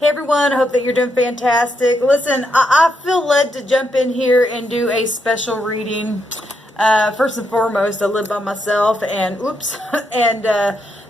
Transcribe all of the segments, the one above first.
Hey everyone, I hope that you're doing fantastic. Listen, I feel led to jump in here and do a special reading. First and foremost, I live by myself, and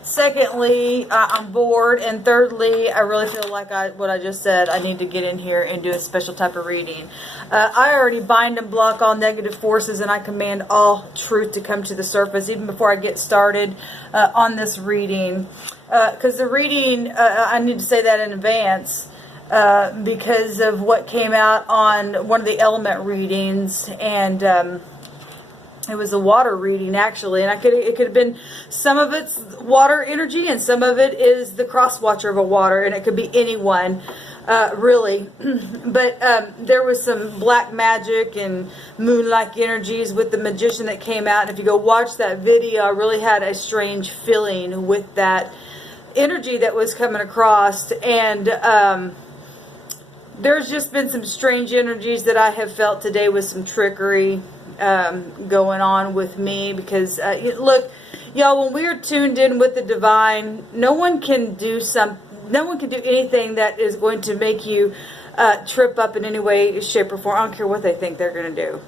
secondly, I'm bored, and thirdly, I really feel like what I just said, I need to get in here and do a special type of reading. I already bind and block all negative forces, and I command all truth to come to the surface, even before I get started on this reading. Because the reading, I need to say that in advance, because of what came out on one of the element readings, and it was a water reading actually, and it could have been, some of it's water energy and some of it is the cross watcher of a water, and it could be anyone, really. But there was some black magic and moon-like energies with the magician that came out, and if you go watch that video, I really had a strange feeling with that energy that was coming across, and there's just been some strange energies that I have felt today with some trickery going on with me, because look, y'all, when we are tuned in with the divine, no one can do anything that is going to make you trip up in any way, shape, or form. I don't care what they think they're going to do.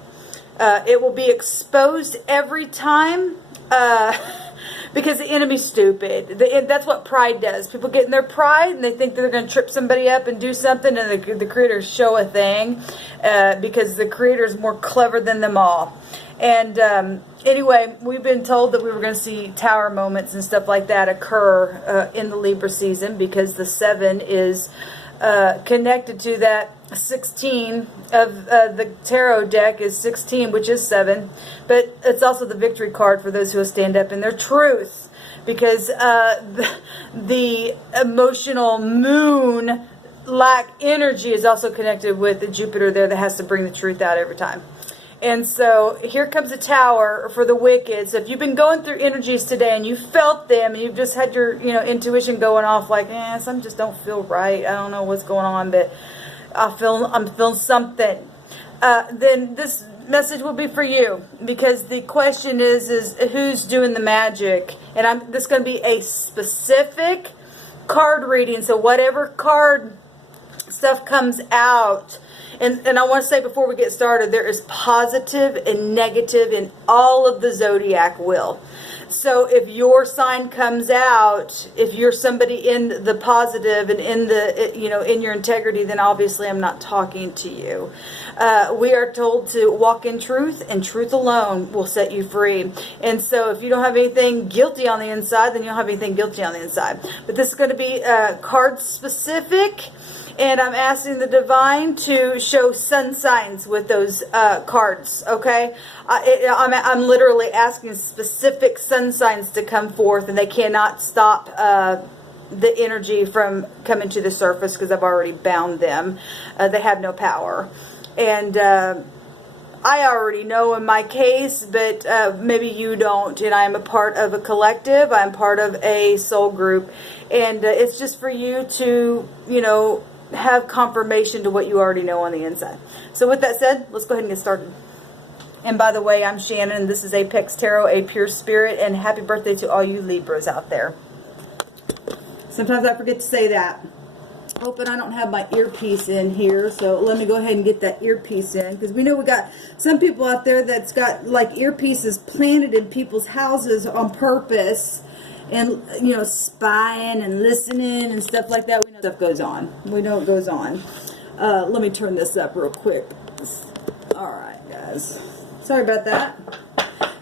It will be exposed every time. Because the enemy's stupid. That's what pride does. People get in their pride and they think they're going to trip somebody up and do something, and the creators show a thing because the creator is more clever than them all. And anyway, we've been told that we were going to see tower moments and stuff like that occur in the Libra season, because the 7 is connected to that 16 of the tarot deck is 16, which is 7, but it's also the victory card for those who will stand up in their truth, because the emotional moon like energy is also connected with the Jupiter there that has to bring the truth out every time. And so here comes a tower for the wicked. So if you've been going through energies today and you felt them, and you've just had your intuition going off like, some just don't feel right, I don't know what's going on, but I'm feeling something, then this message will be for you, because the question is who's doing the magic. And this is going to be a specific card reading, so whatever card stuff comes out, and I want to say before we get started, there is positive and negative in all of the zodiac wheel. So if your sign comes out, if you're somebody in the positive and in the in your integrity, then obviously I'm not talking to you. We are told to walk in truth, and truth alone will set you free. And so if you don't have anything guilty on the inside, then you don't have anything guilty on the inside. But this is going to be card specific. And I'm asking the divine to show sun signs with those cards, okay? I'm literally asking specific sun signs to come forth, and they cannot stop the energy from coming to the surface, because I've already bound them. They have no power. And I already know in my case, but maybe you don't. And I am a part of a collective. I'm part of a soul group. And it's just for you to, have confirmation to what you already know on the inside. So with that said, let's go ahead and get started. And by the way, I'm Shannon, and this is Apex Tarot, a pure spirit, and happy birthday to all you Libras out there. Sometimes I forget to say that. Hoping I don't have my earpiece in here, so let me go ahead and get that earpiece in, because we know we got some people out there that's got like earpieces planted in people's houses on purpose, and spying and listening and stuff like that. We know stuff goes on. We know it goes on. Let me turn this up real quick. Alright guys, sorry about that.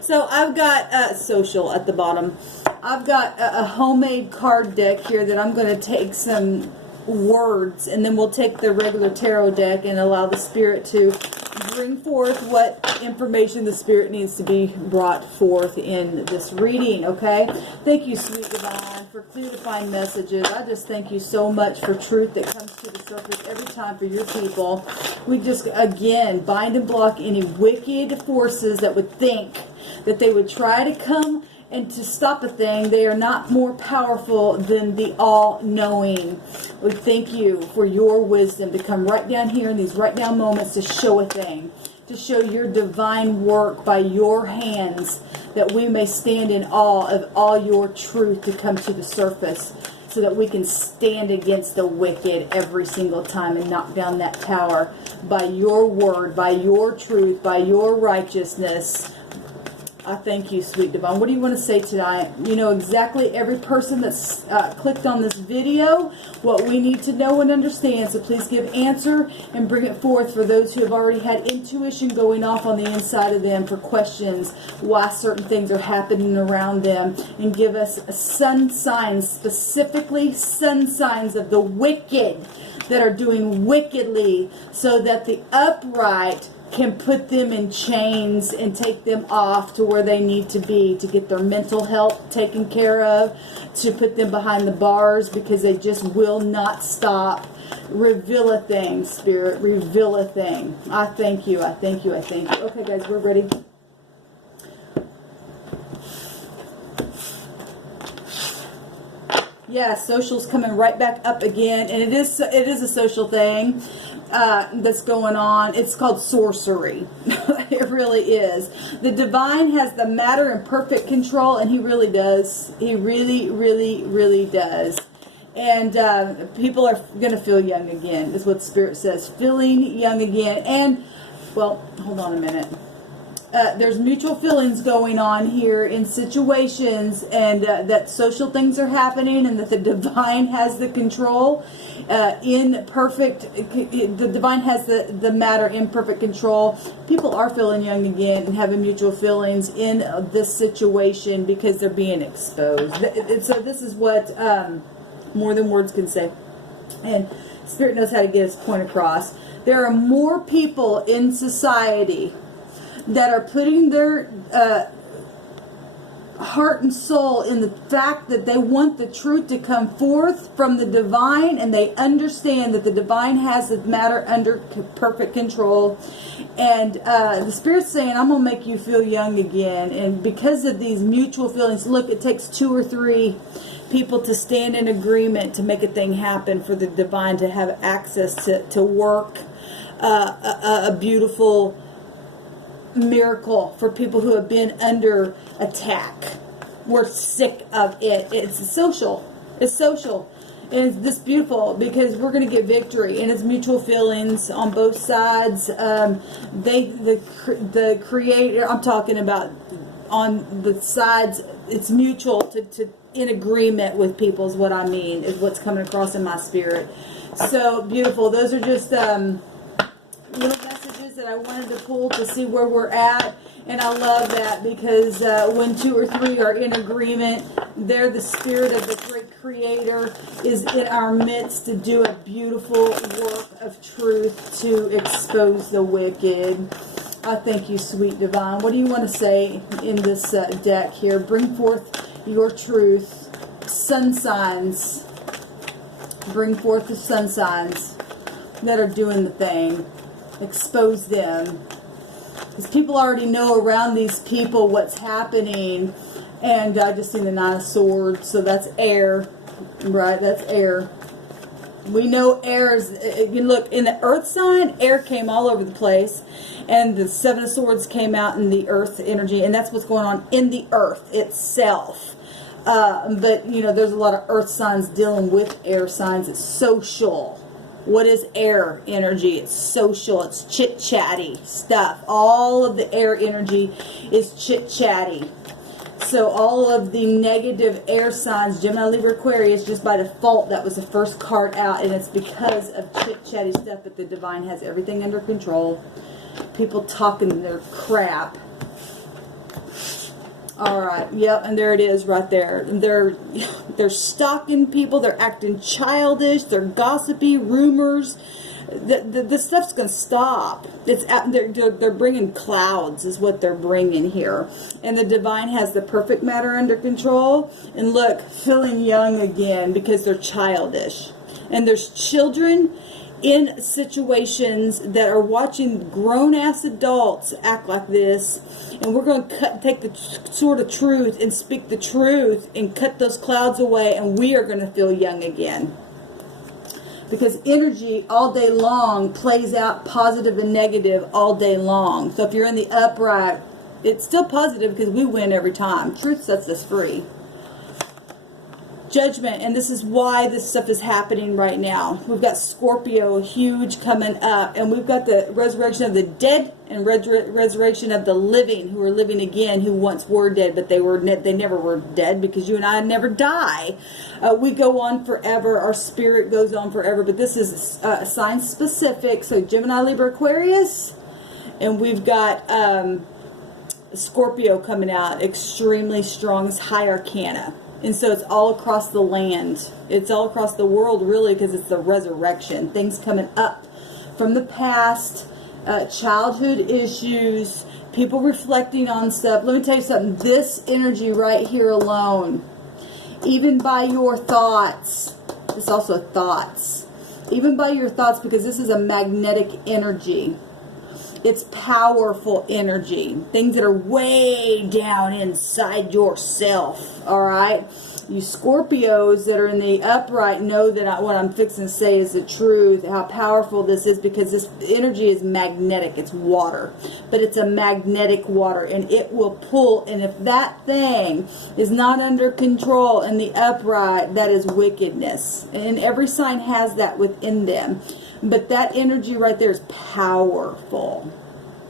So I've got social at the bottom. I've got a homemade card deck here that I'm going to take some words, and then we'll take the regular tarot deck and allow the spirit to bring forth what information the spirit needs to be brought forth in this reading, okay? Thank you, sweet divine, for clear defined messages. I just thank you so much for truth that comes to the surface every time for your people. We just, again, bind and block any wicked forces that would think that they would try to come and to stop a thing. They are not more powerful than the all-knowing. We thank you for your wisdom to come right down here in these right down moments to show a thing, to show your divine work by your hands, that we may stand in awe of all your truth to come to the surface. so that we can stand against the wicked every single time and knock down that tower by your word, by your truth, by your righteousness. I thank you, sweet divine. What do you want to say tonight? You know exactly every person that's clicked on this video, what we need to know and understand. So please give answer and bring it forth for those who have already had intuition going off on the inside of them for questions, why certain things are happening around them. And give us sun signs, specifically sun signs of the wicked that are doing wickedly, so that the upright can put them in chains and take them off to where they need to be, to get their mental health taken care of, to put them behind the bars because they just will not stop. Reveal a thing, Spirit. Reveal a thing. I thank you. I thank you. I thank you. Okay, guys, we're ready. Yeah, social's coming right back up again, and it is a social thing that's going on. It's called sorcery. It really is. The divine has the matter in perfect control, and he really does. He really, really, really does. And people are going to feel young again, is what Spirit says. Feeling young again. And, well, hold on a minute. There's mutual feelings going on here in situations, and that social things are happening, and that the divine has the control in perfect. The divine has the matter in perfect control. People are feeling young again and having mutual feelings in this situation because they're being exposed. So this is what more than words can say, and Spirit knows how to get his point across. There are more people in society that are putting their heart and soul in the fact that they want the truth to come forth from the divine, and they understand that the divine has the matter under perfect control. And the Spirit's saying, I'm going to make you feel young again. And because of these mutual feelings, look, it takes 2 or 3 people to stand in agreement to make a thing happen for the divine to have access to work a beautiful miracle for people who have been under attack. We're sick of it. It's social. It's social. And it's this beautiful because we're going to get victory, and it's mutual feelings on both sides. The creator, I'm talking about on the sides, it's mutual to in agreement with people is what I mean, is what's coming across in my spirit. So beautiful. Those are just little messages that I wanted to pull to see where we're at. And I love that because when 2 or 3 are in agreement, there the Spirit of the great Creator is in our midst to do a beautiful work of truth to expose the wicked. I thank you, sweet divine. What do you want to say in this deck here? Bring forth your truth. Sun signs. Bring forth the sun signs that are doing the thing. Expose them. Because people already know around these people what's happening. And I just seen the 9 of Swords. So that's air. Right? That's air. We know air is, you look, in the earth sign, air came all over the place. And the 7 of Swords came out in the earth energy. And that's what's going on in the earth itself. But, you know, there's a lot of earth signs dealing with air signs. It's social. What is air energy? It's social. It's chit-chatty stuff. All of the air energy is chit-chatty. So all of the negative air signs, Gemini, Libra, Aquarius, just by default, that was the first card out. And it's because of chit-chatty stuff. But the divine has everything under control. People talking their crap. All right, yep, and there it is right there. They're stalking people. They're acting childish. They're gossipy, rumors. This stuff's gonna stop. They're bringing clouds, is what they're bringing here. And the divine has the perfect matter under control. And look, feeling young again because they're childish. And there's children in situations that are watching grown-ass adults act like this, and we're going to take the sword of truth and speak the truth and cut those clouds away, and we are going to feel young again. Because energy all day long plays out positive and negative all day long. So if you're in the upright, it's still positive because we win every time. Truth sets us free. Judgment, and this is why this stuff is happening right now. We've got Scorpio huge coming up, and we've got the resurrection of the dead and resurrection of the living, who are living again, who once were dead, but they never were dead, because you and I never die. We go on forever. Our spirit goes on forever, but this is sign specific. So Gemini, Libra, Aquarius, and we've got Scorpio coming out, extremely strong. It's high arcana. And so it's all across the land. It's all across the world, really, because it's the resurrection. Things coming up from the past, childhood issues, people reflecting on stuff. Let me tell you something. This energy right here alone, even by your thoughts, it's also thoughts. Even by your thoughts, because this is a magnetic energy. It's powerful energy. Things that are way down inside yourself. All right? You Scorpios that are in the upright know that what I'm fixing to say is the truth. How powerful this is, because this energy is magnetic. It's water. But it's a magnetic water. And it will pull. And if that thing is not under control in the upright, that is wickedness. And every sign has that within them. But that energy right there is powerful.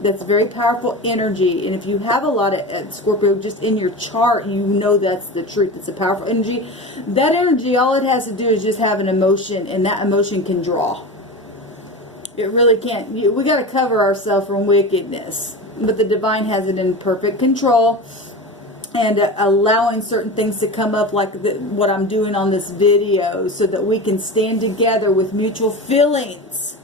That's very powerful energy. And if you have a lot of Scorpio just in your chart, you know that's the truth. It's a powerful energy. That energy, all it has to do is just have an emotion, and that emotion can draw. It really can't. We got to cover ourselves from wickedness. But the divine has it in perfect control. And allowing certain things to come up, like what I'm doing on this video, so that we can stand together with mutual feelings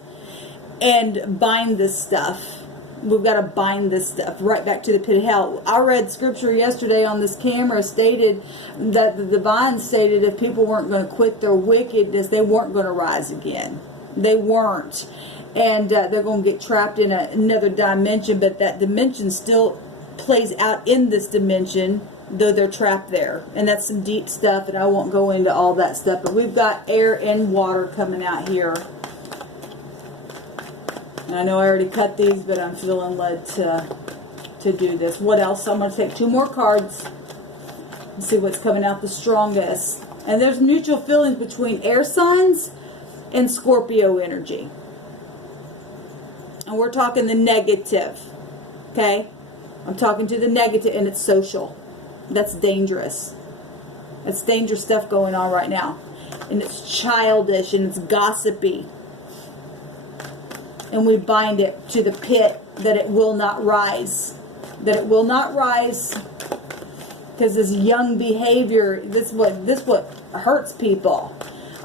and bind this stuff. We've got to bind this stuff right back to the pit of hell. I read scripture yesterday on this camera, stated that the divine stated if people weren't going to quit their wickedness, they weren't going to rise again. They weren't. And they're going to get trapped in another dimension, but that dimension still plays out in this dimension, though they're trapped there. And that's some deep stuff, and I won't go into all that stuff. But we've got air and water coming out here. And I know I already cut these, but I'm feeling led to do this. What else? So I'm going to take 2 more cards and see what's coming out the strongest. And there's mutual feelings between air signs and Scorpio energy. And we're talking the negative. Okay? I'm talking to the negative, and it's social. That's dangerous. That's dangerous stuff going on right now. And it's childish, and it's gossipy. And we bind it to the pit, that it will not rise. That it will not rise. Because this young behavior, this what hurts people.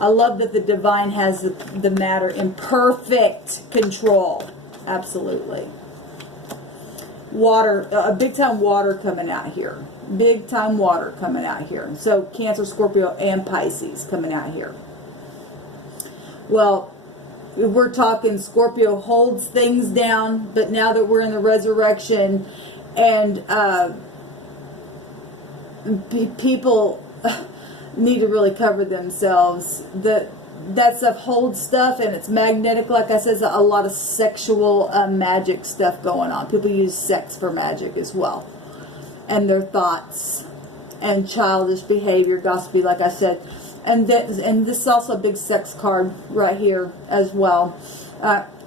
I love that the divine has the matter in perfect control. Absolutely. Water, big time water coming out here. Big time water coming out here. So Cancer, Scorpio, and Pisces coming out here. Well, we're talking Scorpio holds things down, but now that we're in the resurrection, and people need to really cover themselves. That stuff holds stuff, and it's magnetic. Like I said, a lot of sexual magic stuff going on. People use sex for magic as well. And their thoughts and childish behavior, gossipy, like I said. And this is also a big sex card right here as well.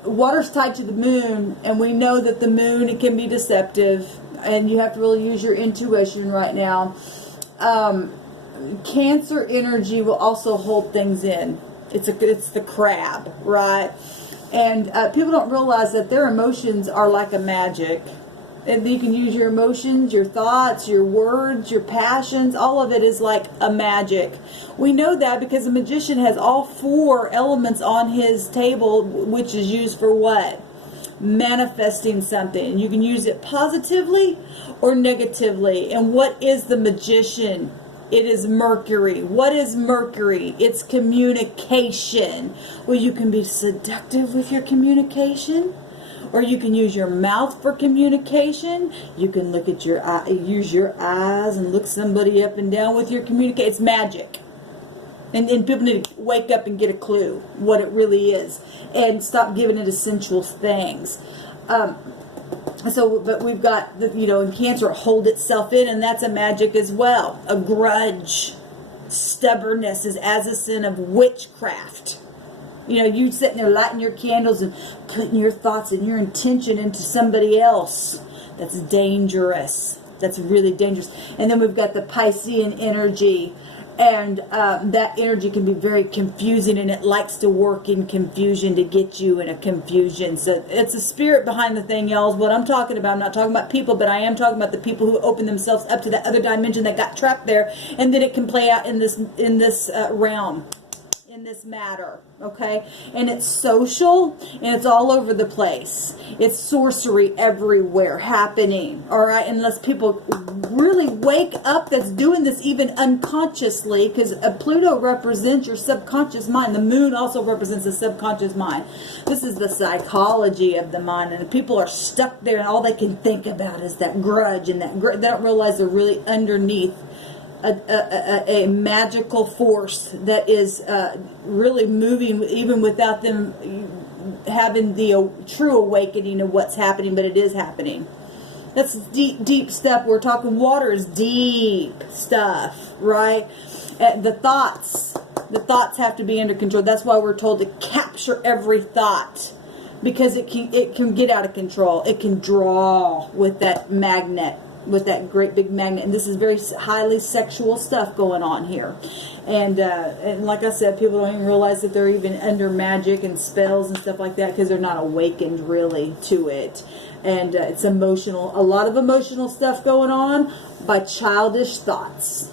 Water's tied to the moon, and we know that the moon, it can be deceptive, and you have to really use your intuition right now. Cancer energy will also hold things in. It's the crab, right? And people don't realize that their emotions are like a magic. And you can use your emotions, your thoughts, your words, your passions. All of it is like a magic. We know that because the magician has all 4 elements on his table, which is used for what? Manifesting something. You can use it positively or negatively. And what is the magician? It is Mercury. What is Mercury? It's communication. Well, you can be seductive with your communication, or you can use your mouth for communication. You can look at use your eyes and look somebody up and down with your communication. It's magic. And people need to wake up and get a clue what it really is, and stop giving it essential things. But we've got, in Cancer, hold itself in, and that's a magic as well. A grudge. Stubbornness is as a sin of witchcraft. You know, you sitting there lighting your candles and putting your thoughts and your intention into somebody else. That's dangerous. That's really dangerous. And then we've got the Piscean energy. And that energy can be very confusing, and it likes to work in confusion to get you in a confusion. So it's a spirit behind the thing, y'all. What I'm talking about, I'm not talking about people, but I am talking about the people who open themselves up to that other dimension that got trapped there, and then it can play out in this realm, in this matter, okay? And it's social, and it's all over the place. It's sorcery everywhere happening, all right? Unless people really wake up, that's doing this even unconsciously, because Pluto represents your subconscious mind. The moon also represents the subconscious mind. This is the psychology of the mind, and the people are stuck there, and all they can think about is that grudge, and they don't realize they're really underneath a magical force that is really moving, even without them having the true awakening of what's happening, but it is happening. That's deep stuff. We're talking water is deep stuff, right? The thoughts have to be under control. That's why we're told to capture every thought, because it can get out of control. It can draw with that magnet, with that great big magnet. And this is very highly sexual stuff going on here. And like I said, people don't even realize that they're even under magic and spells and stuff like that, because they're not awakened really to it. And it's emotional, a lot of emotional stuff going on by childish thoughts.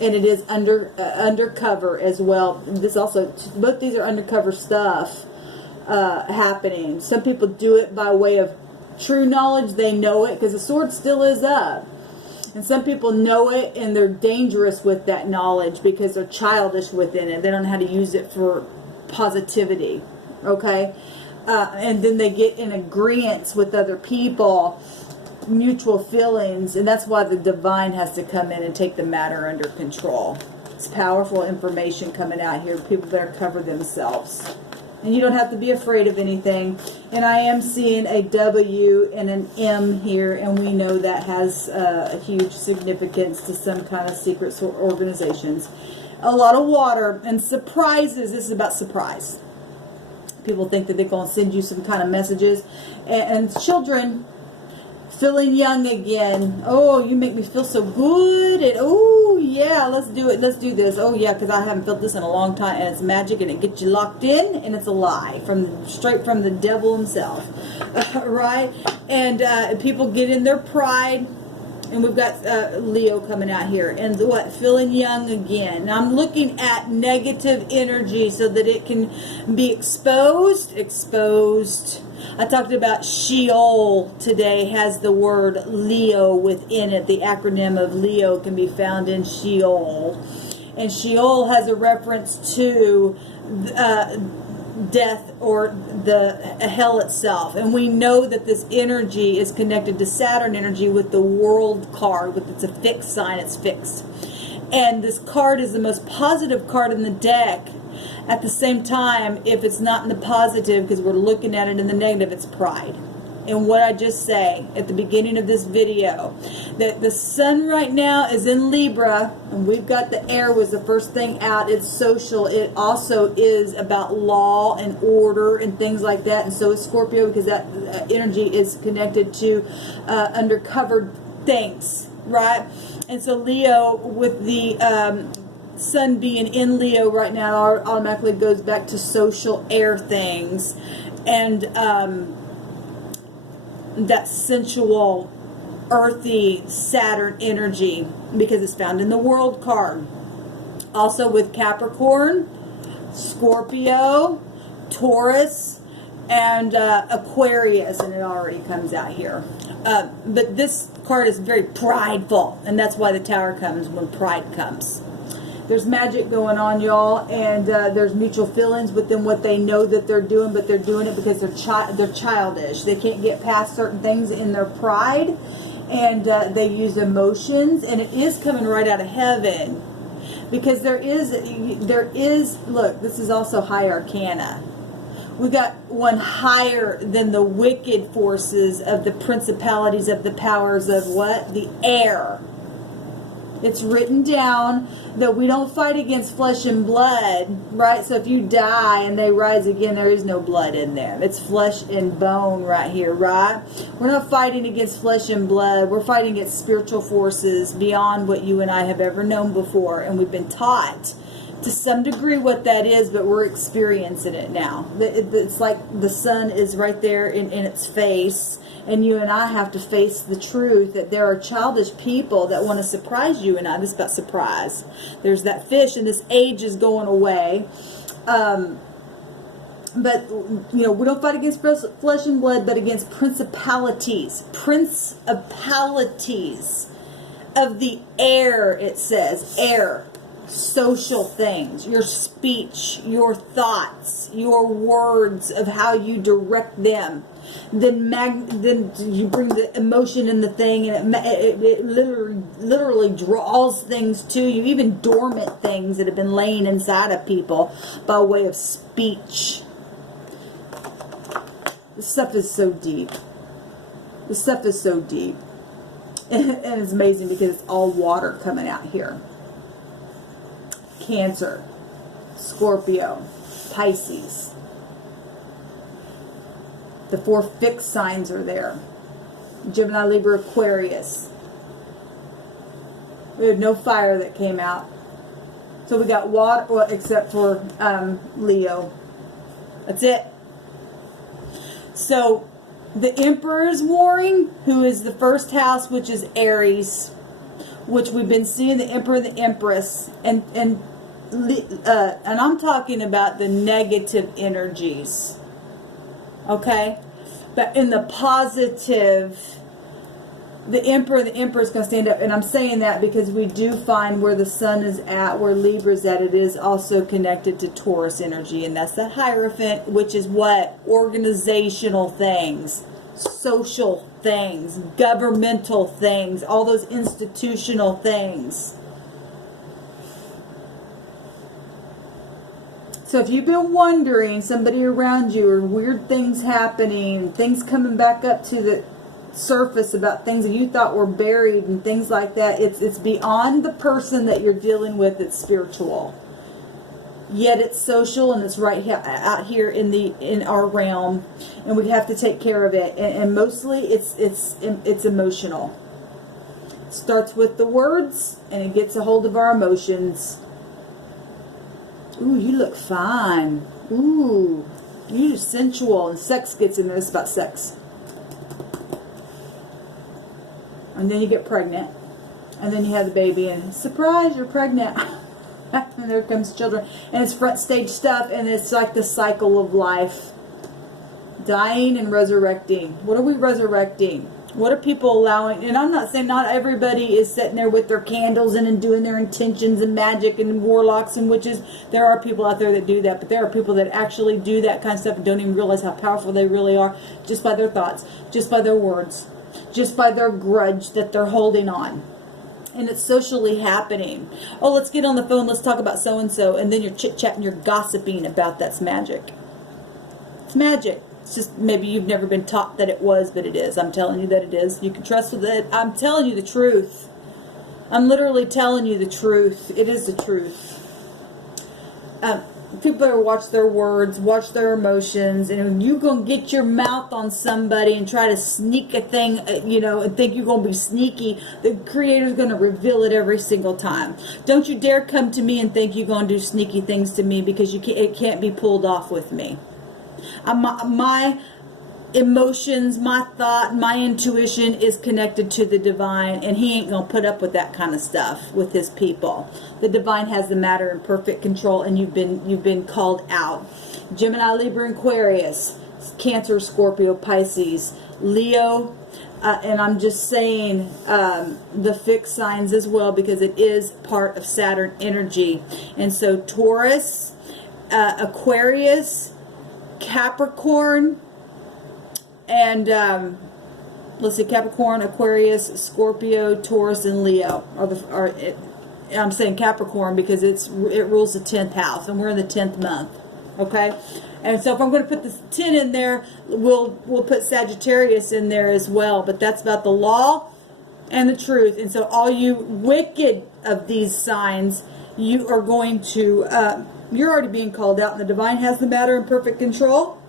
And it is undercover as well. This also, both these are undercover stuff happening. Some people do it by way of true knowledge. They know it because the sword still is up. And some people know it, and they're dangerous with that knowledge because they're childish within it. They don't know how to use it for positivity. Okay? And then they get in agreement with other people, mutual feelings, and that's why the divine has to come in and take the matter under control. It's powerful information coming out here. People better cover themselves. And you don't have to be afraid of anything. And I am seeing a W and an M here, and we know that has a huge significance to some kind of secret organizations. A lot of water and surprises. This is about surprise. People think that they're going to send you some kind of messages. And children, feeling young again. Oh, you make me feel so good. And oh, yeah, let's do it. Let's do this. Oh, yeah, because I haven't felt this in a long time. And it's magic, and it gets you locked in. And it's a lie, straight from the devil himself. Right? And people get in their pride. And we've got Leo coming out here. And what? Feeling young again. And I'm looking at negative energy so that it can be exposed. I talked about Sheol today, has the word Leo within it. The acronym of Leo can be found in Sheol. And Sheol has a reference to death, or the hell itself. And we know that this energy is connected to Saturn energy with the world card. It's a fixed sign, it's fixed. And this card is the most positive card in the deck. At the same time, if it's not in the positive, because we're looking at it in the negative, it's pride. And what I just say at the beginning of this video, that the sun right now is in Libra, and we've got the air was the first thing out. It's social. It also is about law and order and things like that. And so is Scorpio, because that energy is connected to undercover things, right? And so Leo, with the sun being in Leo right now, automatically goes back to social air things. And that sensual, earthy Saturn energy, because it's found in the world card. Also with Capricorn, Scorpio, Taurus, and Aquarius, and it already comes out here. But this card is very prideful, and that's why the Tower comes when pride comes. There's magic going on, y'all, and there's mutual feelings within what they know that they're doing, but they're doing it because they're childish. They can't get past certain things in their pride, and they use emotions, and it is coming right out of heaven, because there is, look, this is also high arcana. We got one higher than the wicked forces of the principalities of the powers of what? The air. It's written down that we don't fight against flesh and blood, right? So if you die and they rise again, there is no blood in there. It's flesh and bone right here, right? We're not fighting against flesh and blood. We're fighting against spiritual forces beyond what you and I have ever known before. And we've been taught to some degree what that is, but we're experiencing it now. It's like the sun is right there in its face, and you and I have to face the truth that there are childish people that want to surprise you and I. This is about surprise. There's that fish, and this age is going away. But, you know, we don't fight against flesh and blood, but against principalities. Principalities of the air, it says. Air. Social things, your speech, your thoughts, your words of how you direct them. Then you bring the emotion in the thing, and it literally draws things to you, even dormant things that have been laying inside of people by way of speech. This stuff is so deep. This stuff is so deep. And it's amazing because it's all water coming out here. Cancer, Scorpio, Pisces. The 4 fixed signs are there. Gemini, Libra, Aquarius. We have no fire that came out. So we got water, well, except for Leo. That's it. So the Emperor is warring, who is the first house, which is Aries, which we've been seeing the Emperor and the Empress, and I'm talking about the negative energies, okay? But in the positive, the Emperor and the Empress is going to stand up, and I'm saying that because we do find where the Sun is at, where Libra's at, it is also connected to Taurus energy, and that's the Hierophant, which is what? Organizational things, social things, governmental things, all those institutional things. So if you've been wondering, somebody around you, or weird things happening, things coming back up to the surface about things that you thought were buried and things like that, it's beyond the person that you're dealing with. It's spiritual, yet it's social, and it's right here, out here in our realm, and we have to take care of it. And mostly it's emotional. It starts with the words, and it gets a hold of our emotions. Ooh, you look fine. Ooh, you're sensual, and sex gets in there. It's about sex. And then you get pregnant, and then you have the baby, and surprise, you're pregnant. And there comes children, and it's front stage stuff, and it's like the cycle of life. Dying and resurrecting. What are we resurrecting? What are people allowing? And I'm not saying not everybody is sitting there with their candles and doing their intentions and magic and warlocks and witches. There are people out there that do that, but there are people that actually do that kind of stuff and don't even realize how powerful they really are, just by their thoughts, just by their words, just by their grudge that they're holding on. And it's socially happening. Oh, let's get on the phone, let's talk about so-and-so, and then you're chit-chatting, you're gossiping about that's magic. It's magic. It's just maybe you've never been taught that it was, but it is. I'm telling you that it is. You can trust with it. I'm telling you the truth. I'm literally telling you the truth. It is the truth. People better watch their words, watch their emotions, and when you gonna get your mouth on somebody and try to sneak a thing, you know, and think you're gonna be sneaky, the Creator's gonna reveal it every single time. Don't you dare come to me and think you're gonna do sneaky things to me, because it can't be pulled off with me. My emotions, my thought, my intuition is connected to the divine, and he ain't gonna put up with that kind of stuff with his people. The divine has the matter in perfect control, and you've been called out. Gemini, Libra, Aquarius, Cancer, Scorpio, Pisces, Leo, and I'm just saying the fixed signs as well, because it is part of Saturn energy. And so Taurus, Aquarius, Capricorn, and let's see, Capricorn, Aquarius, Scorpio, Taurus, and Leo I'm saying Capricorn because it rules the 10th house, and we're in the 10th month. Okay, and so if I'm going to put the 10 in there, we'll put Sagittarius in there as well. But that's about the law and the truth. And so all you wicked of these signs, you are going to, you're already being called out, and the divine has the matter in perfect control.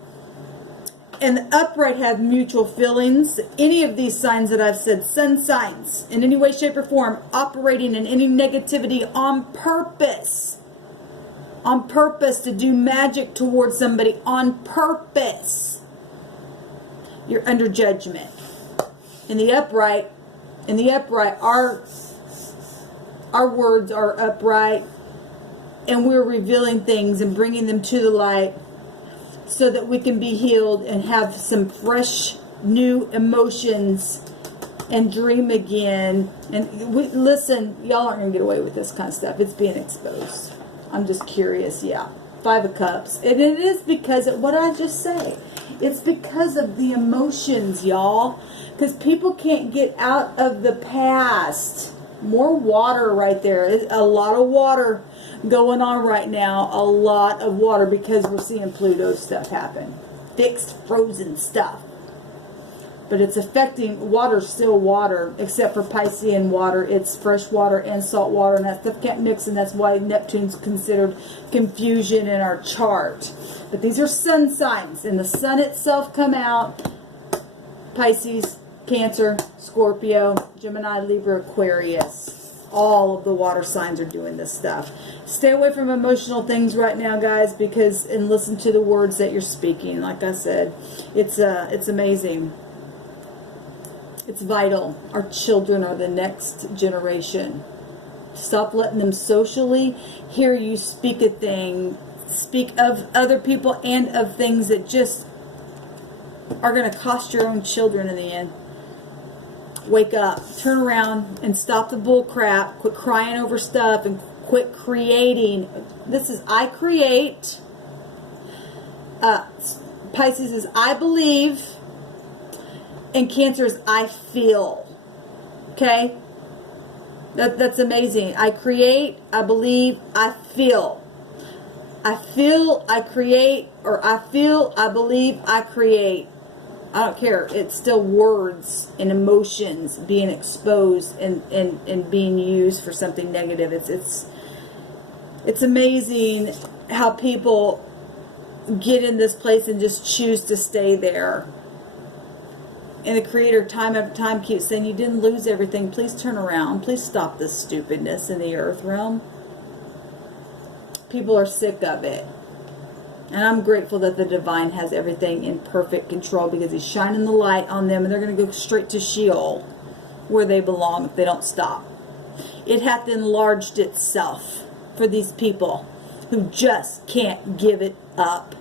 And the upright have mutual feelings. Any of these signs that I've said, sun signs, in any way, shape, or form, operating in any negativity on purpose. On purpose to do magic towards somebody. On purpose. You're under judgment. In the upright, our words are upright. And we're revealing things and bringing them to the light, so that we can be healed and have some fresh, new emotions and dream again. And listen, y'all aren't going to get away with this kind of stuff. It's being exposed. I'm just curious, yeah. 5 of Cups. And it is because of what did I just say? It's because of the emotions, y'all. Because people can't get out of the past. More water right there. A lot of water going on right now. A lot of water, because we're seeing Pluto stuff happen. Fixed, frozen stuff. But it's affecting water, still water, except for Piscean water. It's fresh water and salt water, and that stuff can't mix, and that's why Neptune's considered confusion in our chart. But these are sun signs, and the sun itself come out. Pisces, Cancer, Scorpio, Gemini, Libra, Aquarius. All of the water signs are doing this stuff. Stay away from emotional things right now, guys, because, and listen to the words that you're speaking. Like I said, it's amazing. It's vital. Our children are the next generation. Stop letting them socially hear you speak a thing, speak of other people and of things that just are going to cost your own children in the end. Wake up, turn around, and stop the bull crap. Quit crying over stuff and quit creating. This is I create. Pisces is I believe. And Cancer is I feel. Okay? That's amazing. I create, I believe, I feel. I feel, I create, or I feel, I believe, I create. I don't care. It's still words and emotions being exposed and being used for something negative. It's amazing how people get in this place and just choose to stay there. And the Creator time after time keeps saying, you didn't lose everything. Please turn around. Please stop this stupidness in the earth realm. People are sick of it. And I'm grateful that the divine has everything in perfect control, because he's shining the light on them, and they're going to go straight to Sheol, where they belong if they don't stop. It hath enlarged itself for these people who just can't give it up.